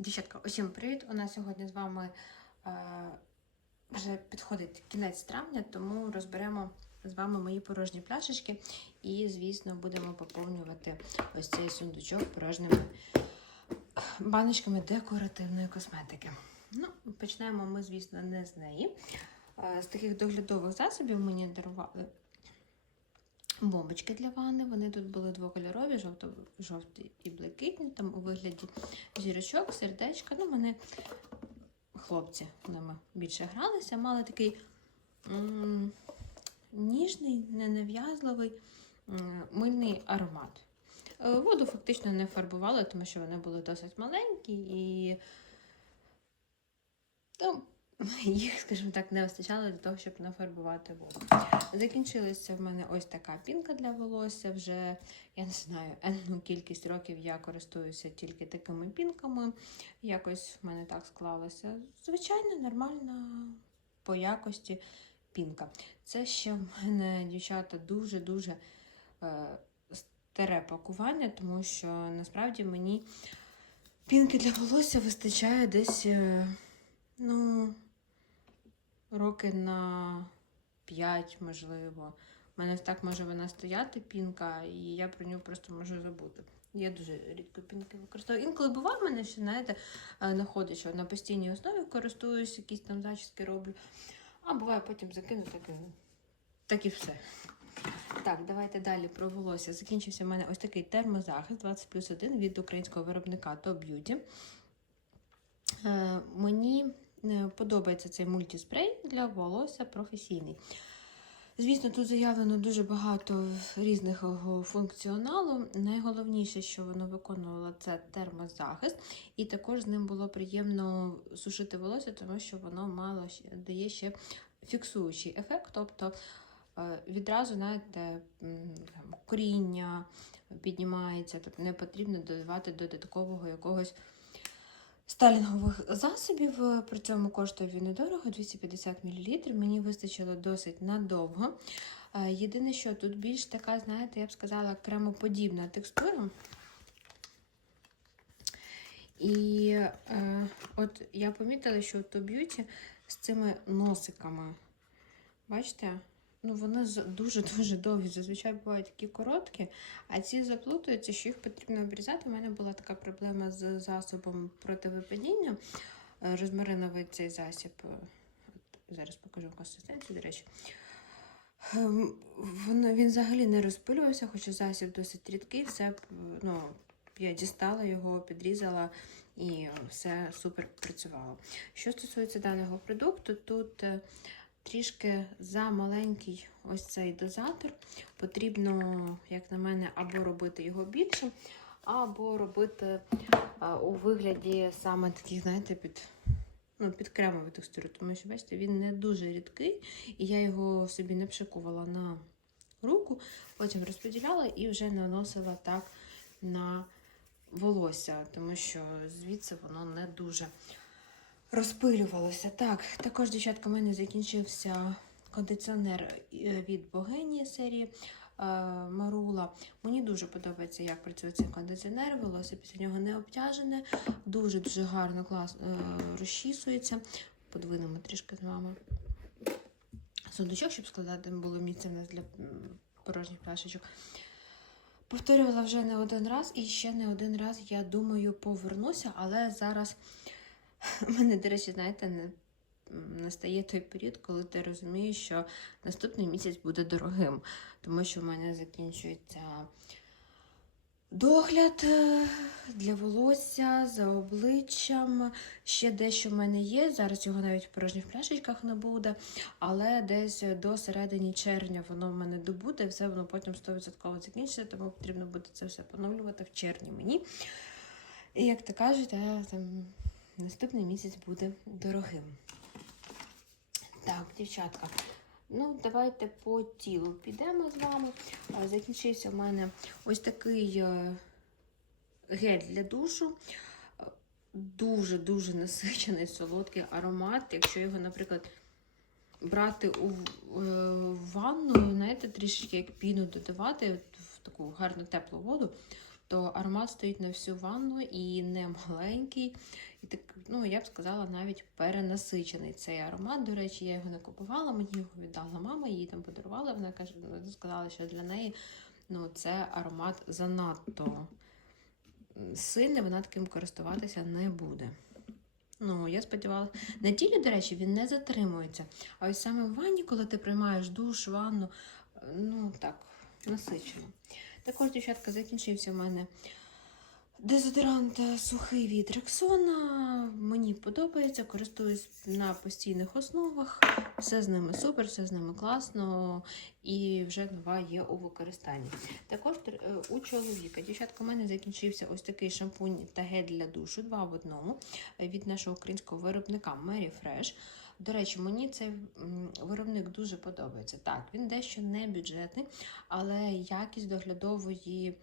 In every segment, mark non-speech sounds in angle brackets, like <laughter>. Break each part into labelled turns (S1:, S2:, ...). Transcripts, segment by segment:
S1: Дівчатка, усім привіт! У нас сьогодні з вами е, вже підходить кінець травня, тому розберемо з вами мої порожні пляшечки і, звісно, будемо поповнювати ось цей сундучок порожніми баночками декоративної косметики. Ну, почнемо ми, звісно, не з неї. Е, з таких доглядових засобів мені дарували бомбочки для ванни. Вони тут були двокольорові, жовто, жовті і блакитні, там у вигляді зірочок, сердечка. Ну, вони хлопці ними більше гралися, мали такий м- ніжний, ненав'язливий м- мильний аромат. Е, Воду фактично не фарбували, тому що вони були досить маленькі і ну, <laughs> їх, скажімо так, не вистачало для того, щоб нафарбувати воду. Закінчилася в мене ось така пінка для волосся. Вже я не знаю, енну кількість років я користуюся тільки такими пінками. Якось в мене так склалося. Звичайно, нормальна по якості пінка. Це ще в мене, дівчата, дуже-дуже е, старе пакування, тому що насправді мені пінки для волосся вистачає десь, е, ну, роки на 5, можливо. У мене так може вона стояти, пінка, і я про нього просто можу забути. Я дуже рідко пінки використовую. Інколи буває в мене, що, знаєте, е, находить, що на постійній основі користуюсь, якісь там зачіски роблю. А буває потім закину, так і, так і все. Так, давайте далі про волосся. Закінчився в мене ось такий термозахист 20 плюс 1 від українського виробника Top Beauty. Е, мені подобається цей мультиспрей для волосся професійний. Звісно, тут заявлено дуже багато різних функціоналу. Найголовніше, що воно виконувало, це термозахист, і також з ним було приємно сушити волосся, тому що воно мало дає ще фіксуючий ефект. Тобто е, відразу, знаєте, коріння піднімається, тобто не потрібно додавати додаткового якогось стайлінгових засобів. Е, При цьому коштує він недорого, 250 мл. Мені вистачило досить надовго. Е, Єдине, що тут більш така, знаєте, я б сказала, кремоподібна текстура. І е, от я помітила, що у Beauty з цими носиками, бачите, ну вони дуже-дуже <laughs> довгі. Зазвичай бувають такі короткі, а ці заплутуються, що їх потрібно обрізати. У мене була така проблема з засобом проти випадіння. Е, Розмариновий цей засіб. е, от Зараз покажу консистенцію, до речі. Ем, Воно, він взагалі не розпилювався, хоча засіб досить рідкий, все ну, я дістала його, підрізала і все супер працювало. Що стосується даного продукту, тут е, трішки за маленький ось цей дозатор. Потрібно, як на мене, або робити його більше, або робити а, у вигляді саме таких, знаєте, під, ну, під кремову текстуру. Тому що, бачите, він не дуже рідкий, і я його собі не пшикувала на руку, потім розподіляла і вже наносила так на волосся, тому що звідси воно не дуже розпилювалося. Так, також, дівчатка, у мене закінчився кондиціонер е, від Богині серії е, Марула. Мені дуже подобається, як працює цей кондиціонер. Волосся після нього не обтяжене, дуже-дуже гарно клас, е, розчісується. Подвинемо трішки з вами сундучок, щоб складати було місце в нас для порожніх пляшечок. Повторювала вже не один раз, і ще не один раз, я думаю, повернуся, але зараз в мене, до речі, знаєте, не настає той період, коли ти розумієш, що наступний місяць буде дорогим, тому що в мене закінчується догляд е, для волосся за обличчям. Ще дещо в мене є. Зараз його навіть в порожніх пляшечках не буде, але десь до середини червня воно в мене добуде, все воно потім 100% закінчиться, тому потрібно буде це все поновлювати в червні мені. І як то кажуть, е, там, наступний місяць буде дорогим. Так, дівчатка. Ну, давайте по тілу підемо з вами. Закінчився в мене ось такий е, гель для душу. Е, Дуже-дуже насичений солодкий аромат. Якщо його, наприклад, брати у е, ванну, знаєте, трішечки як піну додавати в таку гарну теплу воду, то аромат стоїть на всю ванну і не маленький. І так, ну, я б сказала, навіть перенасичений цей аромат. До речі, я його не купувала, мені його віддала мама, їй там подарувала. Вона каже, сказала, що для неї ну, це аромат занадто сильний, вона таким користуватися не буде. Ну, я сподівалася, на тілі, до речі, він не затримується. А ось саме в ванні, коли ти приймаєш душ, ванну, ну так, насичено. Також, дівчатка, закінчився в мене дезодорант е, сухий від Рексона. Мені подобається, користуюсь на постійних основах. Все з ними супер, все з ними класно і вже нова є у використанні. Також е, у чоловіка. Дівчатка, у мене закінчився ось такий шампунь та гель для душу, два в одному е, від нашого українського виробника Mary Fresh. До речі, мені цей виробник дуже подобається. Так, він дещо не бюджетний, але якість доглядової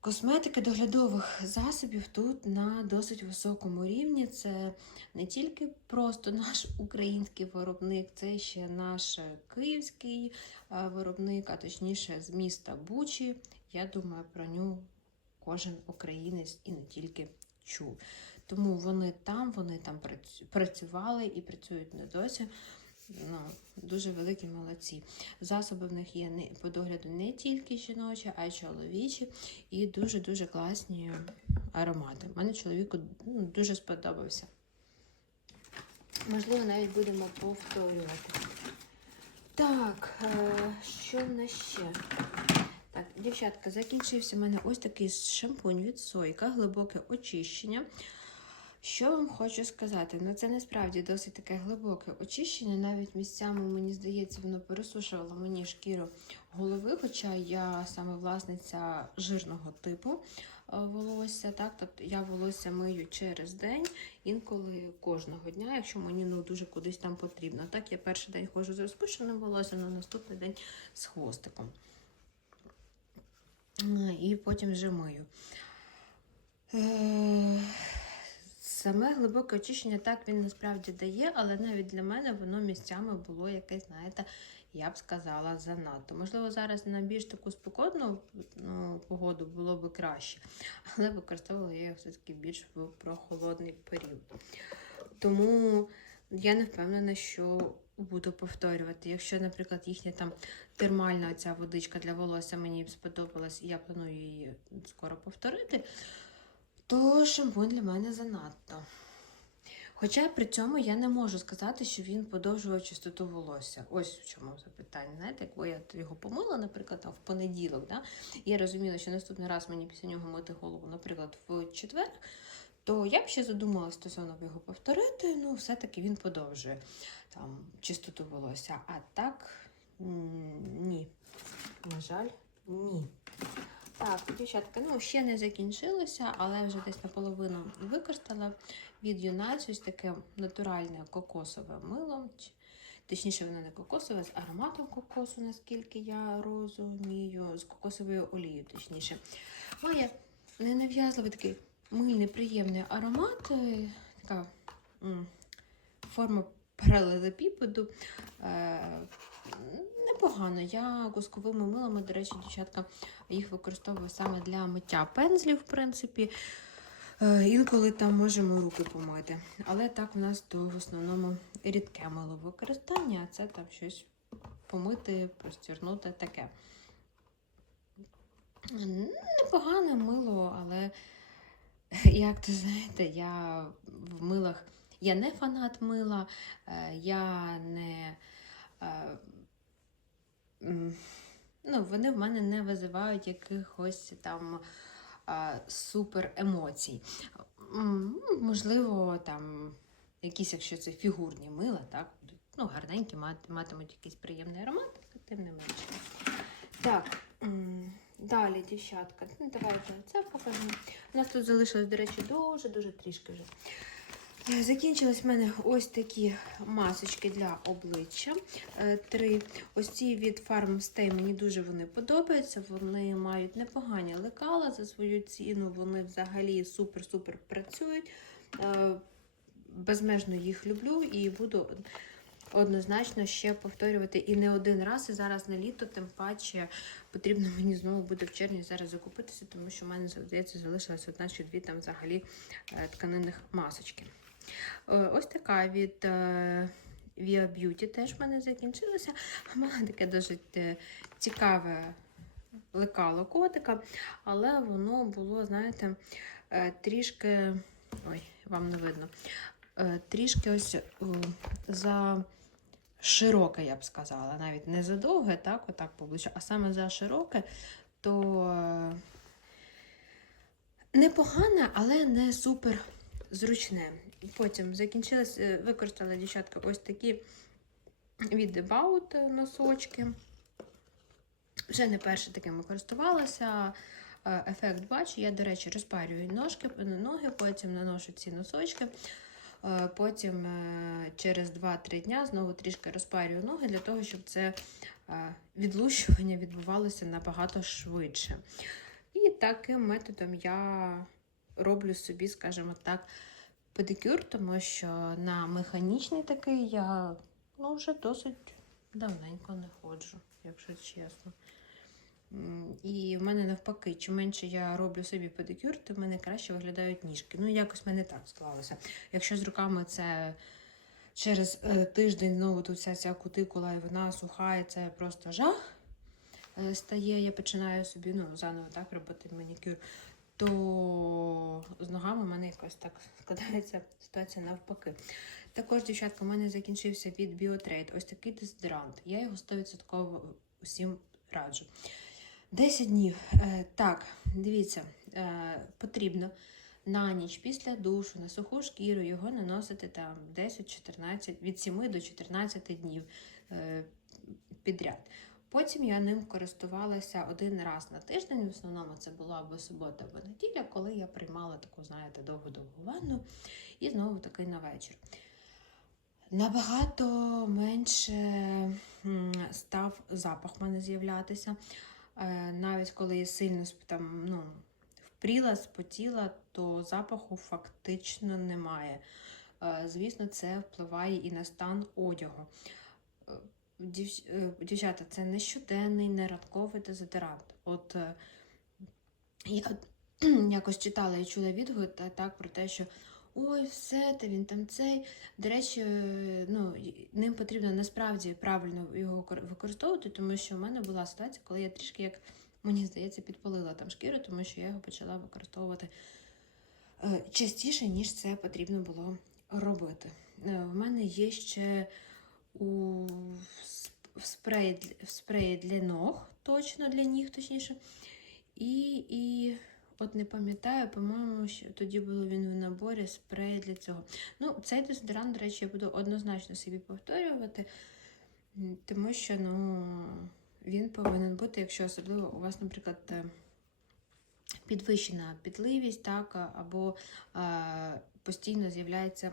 S1: косметики, доглядових засобів тут на досить високому рівні. Це не тільки просто наш український виробник, це ще наш київський е, виробник, а точніше з міста Бучі. Я думаю, про нього кожен українець і не тільки чув. Тому вони там, вони там працю- працювали і працюють не досі. Ну, дуже великі молодці. Засоби в них є по догляду не тільки жіночі, а й чоловічі, і дуже-дуже класні аромати. Мене чоловіку ну, дуже сподобався. Можливо, навіть будемо повторювати. Так, е, що в нас ще? Так, дівчатка, закінчився в мене ось такий шампунь від Сойка, глибоке очищення. Що вам хочу сказати? Ну, це насправді досить таке глибоке очищення. Навіть місцями, мені здається, воно пересушувало мені шкіру голови, хоча я саме власниця жирного типу е, волосся. Так? Тобто я волосся мию через день, інколи кожного дня, якщо мені ну, дуже кудись там потрібно. Так, я перший день ходжу з розпущеним волоссям, на наступний день з хвостиком. Е, І потім вже мию. Саме глибоке очищення так він насправді дає, але навіть для мене воно місцями було якесь, знаєте, я б сказала, занадто. Можливо, зараз на більш таку спекотну ну, погоду було б краще, але використовувала я його все-таки більш в прохолодний період. Тому я не впевнена, що буду повторювати. Якщо, наприклад, їхня там термальна ця водичка для волосся мені сподобалась, і я планую її скоро повторити, то шампунь для мене занадто. Хоча при цьому я не можу сказати, що він подовжував чистоту волосся. Ось в чому запитання. Знаєте, якби я його помила, наприклад, там, в понеділок, да? і я розуміла, що наступний раз мені після нього мити голову, наприклад, в четвер, то я б ще задумала стосовно його повторити, ну, все-таки він подовжує там, чистоту волосся. А так, ні. На жаль, ні. Так, дівчатка, ну ще не закінчилося, але вже десь наполовину використала від Юнайт ось таке натуральне кокосове мило. Точніше, воно не кокосове, з ароматом кокосу, наскільки я розумію, з кокосовою олією, точніше. Має ненав'язливий такий мильний, приємний аромат. е, Така м, форма паралелепіпеду. Е, непогано. Я кусковими милами, до речі, дівчатка, їх використовую саме для миття пензлів, в принципі. Е, Інколи там можемо руки помити. Але так в нас то в основному рідке мило використання, а це там щось помити, простірнути таке. Непогане мило, але як то знаєте, я в милах. Я не фанат мила, е, я не. Ну, вони в мене не визивають якихось там супер емоцій. Можливо, там якісь, якщо це фігурні мила, так, ну, гарненькі, матимуть якийсь приємний аромат, тим не менше. Так, далі, дівчатка, ну, давайте це покажу. У нас тут залишилось, до речі, дуже-дуже трішки вже. Закінчились в мене ось такі масочки для обличчя. Е, Три. Ось ці від Farmstay мені дуже вони подобаються. Вони мають непогані лекала за свою ціну. Вони взагалі супер-супер працюють. Е, Безмежно їх люблю і буду однозначно ще повторювати і не один раз, і зараз на літо, тим паче потрібно мені знову буде в червні зараз закупитися, тому що в мене здається залишилась одна чи дві там взагалі е, тканинних масочки. Е, Ось така від е, Via Beauty теж в мене закінчилася. Мене таке досить е, цікаве лекало котика, але воно було, знаєте, трішки. Ой, вам не видно. Трішки ось за широке, я б сказала. Навіть не за довге, так, отак поближче, а саме за широке, то непогане, але не супер зручне. Потім закінчилось, е, використала дівчатка ось такі від About носочки. Вже не перше такими користувалася. Е, Ефект бачу. Я, до речі, розпарюю ножки, ноги, потім наношу ці носочки. Е, Потім через 2-3 дня знову трішки розпарюю ноги для того, щоб це відлущування відбувалося набагато швидше. І таким методом я роблю собі, скажімо так, педикюр, тому що на механічний такий я ну, вже досить давненько не ходжу, якщо чесно. І в мене навпаки, чим менше я роблю собі педикюр, тим в мене краще виглядають ніжки. Ну, якось в мене так склалося. Якщо з руками це через е, тиждень знову тут вся ця кутикула і вона суха, і це просто жах е, стає, я починаю собі ну, заново так робити манікюр, то з ногами в мене якось так складається ситуація навпаки. Також, дівчатка, у мене закінчився від Biotrade ось такий дезодорант. Я його 100% усім раджу. 10 днів. Е, так, дивіться, е, потрібно на ніч після душу на суху шкіру його наносити там 10-14, від 7 до 14 днів е, підряд. Потім я ним користувалася один раз на тиждень. В основному це була або субота, або неділя, коли я приймала таку, знаєте, довгу-довгу ванну і знову таки на вечір. Набагато менше став запах в мене з'являтися. Е, Навіть коли я сильно там, ну, впріла, спотіла, то запаху фактично немає. Е, Звісно, це впливає і на стан одягу. Дів- е, Дівчата, це не щоденний, не ранковий дезодорант. От е, я якось читала і чула відгук та- так про те, що ой, все, та він там цей. До речі, е, ну, ним потрібно насправді правильно його використовувати, тому що в мене була ситуація, коли я трішки, як мені здається, підпалила там шкіру, тому що я його почала використовувати частіше, ніж це потрібно було робити. В мене є ще у в спреї, в спреї для ног, точно для ніг, точніше. І, і от не пам'ятаю, по-моєму, тоді було він в наборі спрей для цього. Ну, цей дезодорант, до речі, я буду однозначно собі повторювати, тому що ну, він повинен бути, якщо особливо у вас, наприклад, е, підвищена пітливість, так, або е, постійно з'являється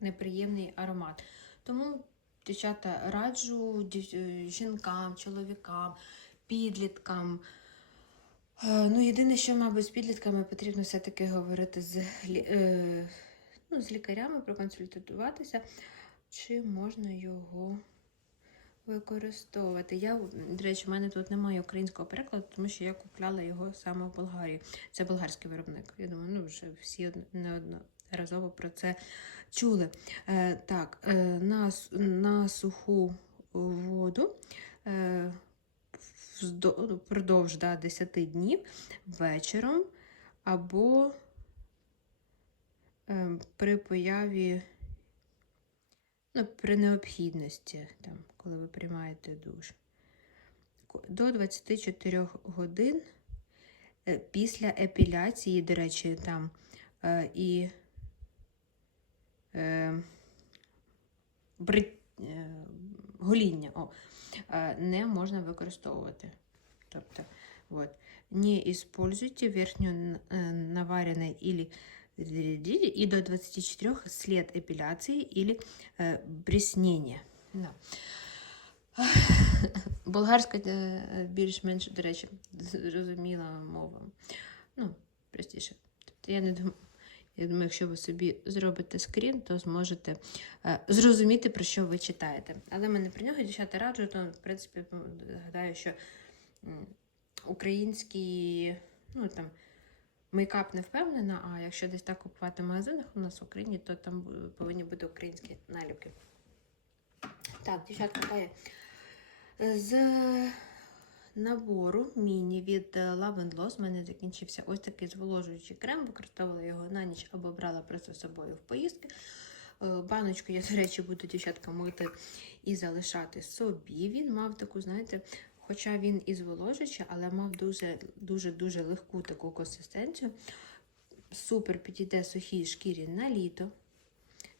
S1: неприємний аромат. Тому, дівчата, раджу е, жінкам, чоловікам, підліткам. Е, Ну, єдине, що, мабуть, з підлітками потрібно все-таки говорити з, е, ну, з лікарями, проконсультуватися, чи можна його використовувати. Я, до речі, в мене тут немає українського перекладу, тому що я купляла його саме в Болгарії. Це болгарський виробник. Я думаю, ну вже всі не одно- неодноразово про це чули. Е, так, е, на, на суху воду. Е, впродовж да, 10 днів вечором або е, при появі, ну, при необхідності, там, коли ви приймаєте душ. До 24 годин е, після епіляції, до речі, там е, і е, бри, е, гоління о, е, не можна використовувати. Тобто, вот, не используйте верхнюю н- э, наваренное или и до 24 след эпиляции или э, бреснения. Да. <sighs> Болгарська е, більш-менш, до речі, зрозуміла мова. Ну, простіше. Тобто я не думаю. Я думаю, якщо ви собі зробите скрін, то зможете е, зрозуміти, про що ви читаєте. Але мене про нього дівчата раджу, то в принципі гадаю, що український, ну там. Мейкап не впевнена, а якщо десь так купувати в магазинах у нас в Україні, то там повинні бути українські наліпки. Так, дівчатка. З набору міні від е, Love and Loss в мене закінчився ось такий зволожуючий крем. Використовувала його на ніч або брала просто з собою в поїздки. Е, Баночку я, до речі, буду дівчатка мити і залишати собі. Він мав таку, знаєте, хоча він і зволожуючий, але мав дуже дуже дуже легку таку консистенцію. Супер підійде сухій шкірі на літо.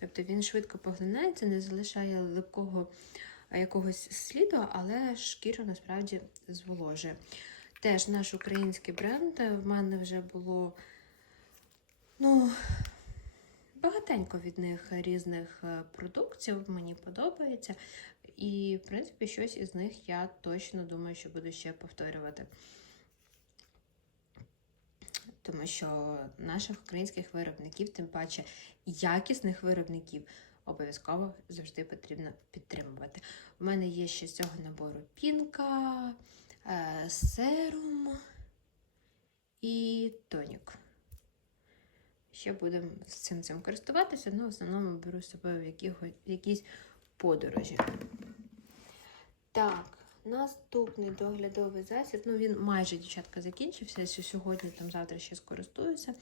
S1: Тобто він швидко поглинається, не залишає липкого е, якогось сліду, але шкіру насправді зволожує. Теж наш український бренд. е, В мене вже було ну, багатенько від них різних е, продуктів. Мені подобається. І, в принципі, щось із них я точно думаю, що буду ще повторювати. Тому що наших українських виробників, тим паче якісних виробників, обов'язково завжди потрібно підтримувати. У мене є ще з цього набору пінка, е, серум і тонік. Ще будемо з цим цим користуватися, але в основному беру з собою в якихось- якісь подорожі. Так, наступний доглядовий засіб. Ну, він майже дівчатка закінчився. Сьогодні, там завтра ще скористуюся.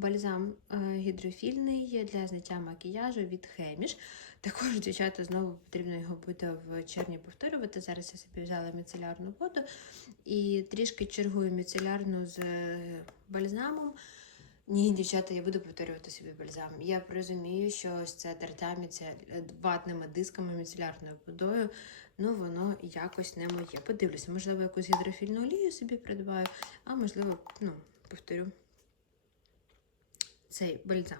S1: Бальзам е, гідрофільний для зняття макіяжу від Хеміш. Також, дівчата, знову потрібно його буде в червні повторювати. Зараз я собі взяла міцелярну воду і трішки чергую міцелярну з е, бальзамом. Ні, дівчата, я буду повторювати собі бальзам. Я розумію, що ось це тертя ватними дисками міцелярною водою, ну воно якось не моє. Подивлюся, можливо, якусь гідрофільну олію собі придбаю, а можливо, ну, повторю цей бальзам.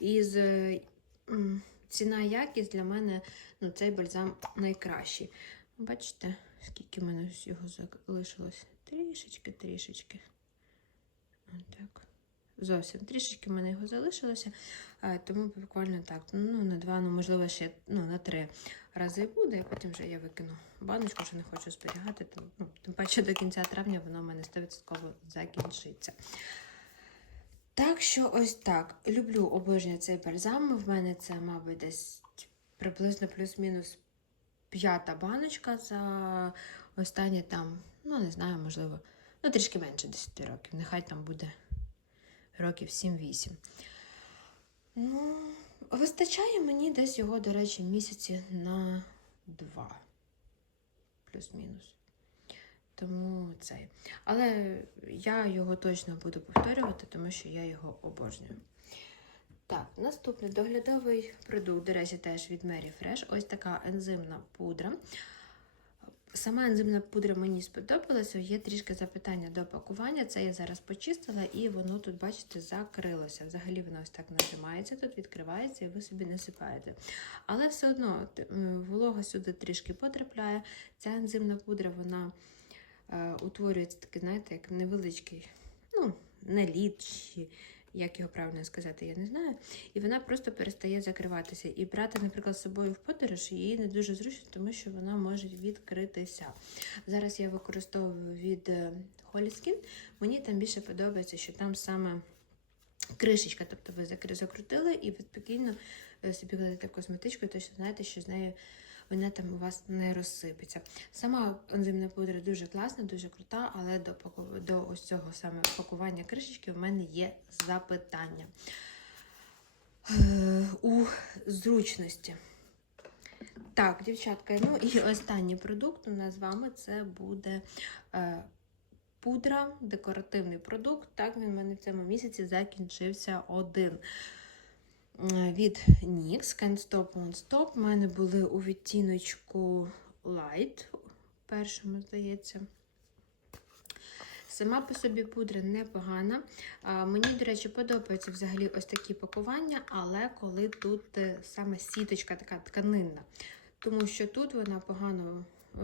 S1: І з м, ціна якість для мене ну, цей бальзам найкращий. Бачите, скільки в мене його залишилось? Трішечки, трішечки. Отак. Зовсім трішечки в мене його залишилося, тому буквально так. Ну, на два, ну, можливо, ще ну, на три рази буде, а потім вже я викину баночку, що не хочу зберігати. Тим, ну, тим паче до кінця травня воно в мене 100% закінчиться. Так що ось так. Люблю обожнюю цей бальзам. В мене це, мабуть, десь приблизно плюс-мінус п'ята баночка за останні там, ну не знаю, можливо, ну трішки менше 10 років. Нехай там буде років 7-8. Ну, вистачає мені десь його, до речі, місяці на два. Плюс-мінус. Тому цей. Але я його точно буду повторювати, тому що я його обожнюю. Так, наступний доглядовий продукт, до речі, теж від Mary Fresh. Ось така ензимна пудра. Сама ензимна пудра мені сподобалася. Є трішки запитання до пакування. Це я зараз почистила, і воно тут, бачите, закрилося. Взагалі воно ось так нажимається, тут відкривається, і ви собі насипаєте. Але все одно волога сюди трішки потрапляє. Ця ензимна пудра, вона утворюється такий, знаєте, як невеличкий, ну, наліт, чи як його правильно сказати, я не знаю. І вона просто перестає закриватися. І брати, наприклад, з собою в подорож її не дуже зручно, тому що вона може відкритися. Зараз я використовую від е, Holy Skin. Мені там більше подобається, що там саме кришечка, тобто ви закрутили і ви спокійно е, собі кладете косметичку, і точно знаєте, що з нею вона там у вас не розсипеться. Сама ензимна пудра дуже класна, дуже крута, але до, до ось цього саме пакування кришечки в мене є запитання. Е, У зручності. Так, дівчатка, ну і останній продукт у нас з вами це буде е, пудра, декоративний продукт. Так, він в мене в цьому місяці закінчився один. Е, Від NYX Can't Stop Won't Stop. У мене були у відтіночку Light, першому, здається. Сама по собі пудра непогана. Мені, до речі, подобаються взагалі ось такі пакування, але коли тут е, саме сіточка така тканинна. Тому що тут вона погано е,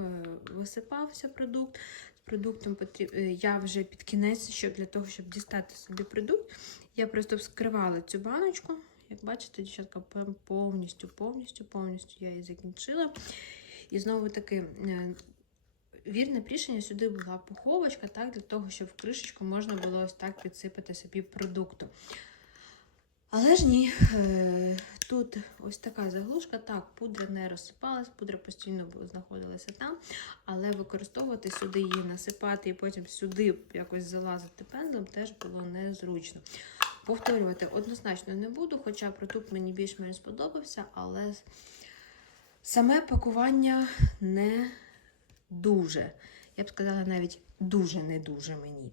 S1: висипався продукт. продуктом потріб... я вже під кінець, щоб для того, щоб дістати собі продукт, я просто вскривала цю баночку. Як бачите, дівчатка, повністю, повністю, повністю я її закінчила. І знову таки, е, вірне рішення сюди була пуховочка, так, для того, щоб в кришечку можна було ось так підсипати собі продукту. Але ж ні, е, тут ось така заглушка. Так, пудра не розсипалась, пудра постійно знаходилася там, але використовувати сюди її насипати і потім сюди якось залазити пендлем теж було незручно. Повторювати однозначно не буду, хоча продукт мені більш-менш сподобався, але саме пакування не дуже. Я б сказала, навіть дуже не дуже мені.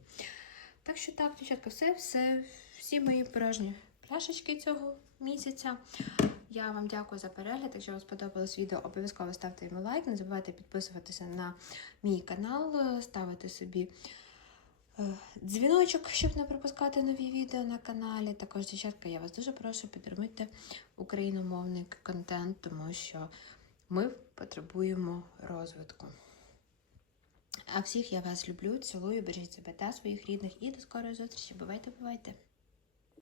S1: Так що так, дівчатка, все, все, всі мої порожні пляшечки цього місяця. Я вам дякую за перегляд. Якщо вам сподобалось відео, обов'язково ставте йому лайк. Не забувайте підписуватися на мій канал, ставити собі дзвіночок, щоб не пропускати нові відео на каналі. Також, дівчатка, я вас дуже прошу підтримати україномовний контент, тому що ми потребуємо розвитку. А всіх я вас люблю, цілую, бережіть себе та своїх рідних і до скорої зустрічі. Бувайте, бувайте!